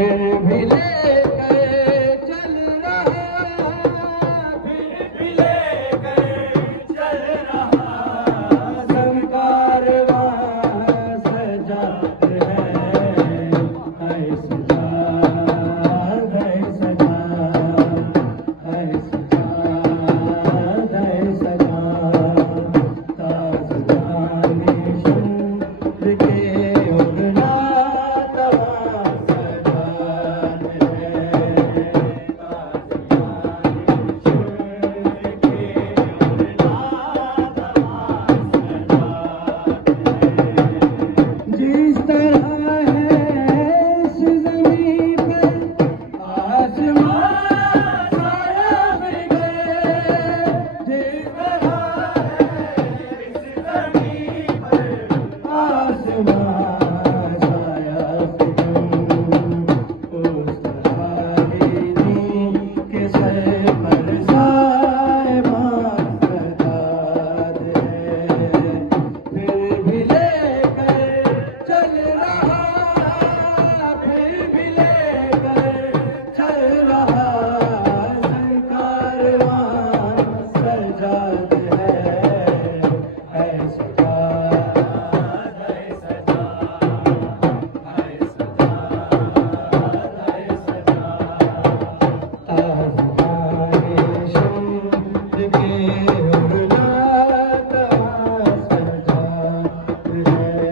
फिर भी लेकर चल रहा, फिर भी लेकर चल रहा, सब कारवां सजा है, है सजा, है सजा, है सजा, है सजा, ताज़दानी शम्र के उगना तवा सजान है, जिस तरह है इस ज़मीं पर आसमान साया फिगर, जिस तरह है इस ज़मीं पर आसमान साया फिगर, उस तरह ही नीम के सर पर साएबान सजाद है, फिर भी लेकर चल रहा, फिर भी लेकर चल रहा, कारवां सजाद है सजा, है सजा, है सजा, है सजा, ताज़दानी शम्र के उगना तवा सजाद है,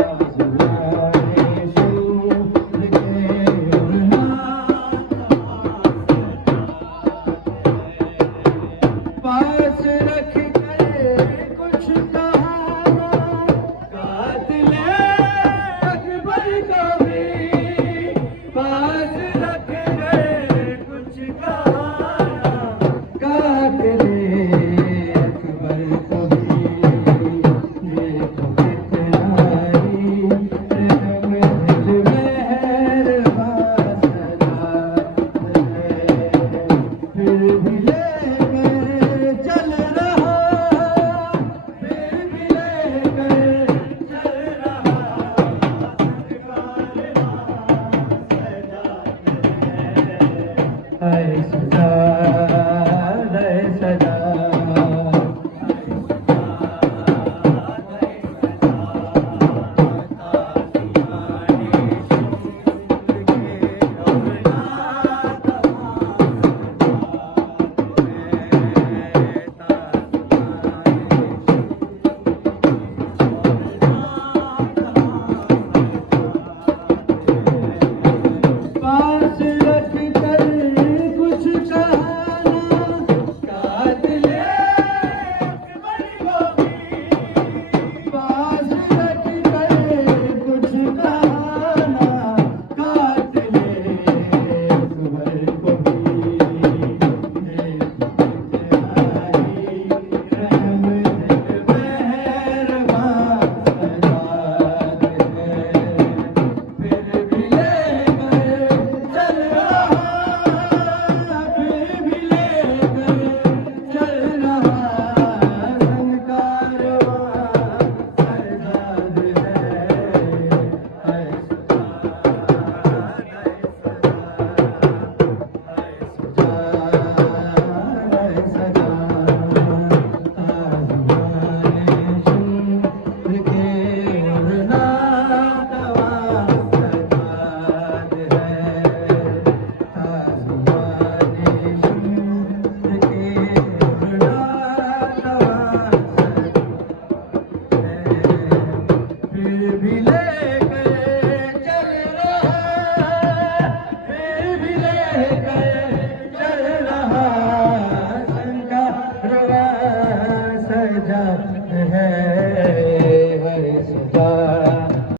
ताज़दानी शम्र के उगना पास रख कर कुछ कहाना, कातिले अकबर को भी पास रख कर कुछ कहाना, कातिले अकबर को भी, ये तो कितना ही रहम दिल मेहरबान सजाद है, फिर भी लेकर चल रहा, फिर भी लेकर चल रहा, है सजा, है सजा, पास रख कर कुछ कहाना, कातिले अकबर को भी पास रख कर कुछ कहाना, कातिले अकबर को भी, रहम दिल मेहरबान सजाद है, फिर भी लेकर चल रहा, फिर भी लेकर चल रहा, कारवां सजाद है सजा, ताज़दानी शम्र के उगना तवा सजाद है, ताज़दानी शम्र के उगना तवा सजाद है, फिर भी ले